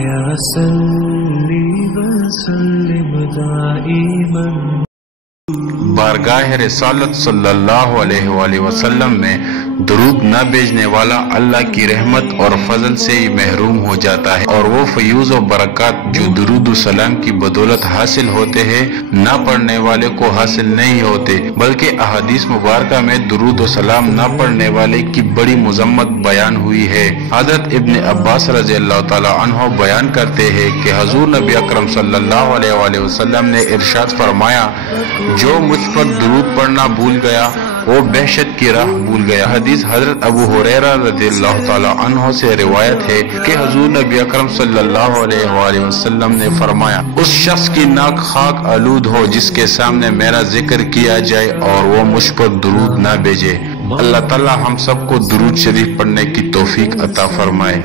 يا صلي وسلم دائما بارگاہ رسالت صلی اللہ علیہ وآلہ وسلم میں درود نہ بھیجنے والا اللہ کی رحمت اور فضل سے ہی محروم ہو جاتا ہے، اور وہ فیوز و برکات جو درود و سلام کی بدولت حاصل ہوتے ہیں نہ پڑھنے والے کو حاصل نہیں ہوتے، بلکہ احادیث مبارکہ میں درود و سلام نہ پڑھنے والے کی بڑی مذمت بیان ہوئی ہے۔ حضرت ابن عباس رضی اللہ تعالی عنہ بیان کرتے ہیں کہ حضور نبی اکرم صلی اللہ علیہ وآلہ وسلم نے ارشاد فرمایا، جو مجھ پر درود پڑھنا بھول گیا وہ بہشت کی راہ بھول گیا۔ حدیث حضرت ابو ہریرہ رضی اللہ تعالی عنہ سے روایت ہے کہ حضور نبی اکرم صلی اللہ علیہ وآلہ وسلم نے فرمایا، اس شخص کی ناک خاک آلود ہو جس کے سامنے میرا ذکر کیا جائے اور وہ مجھ پر درود نہ بھیجے۔ اللہ تعالی ہم سب کو درود شریف پڑھنے کی توفیق عطا فرمائے۔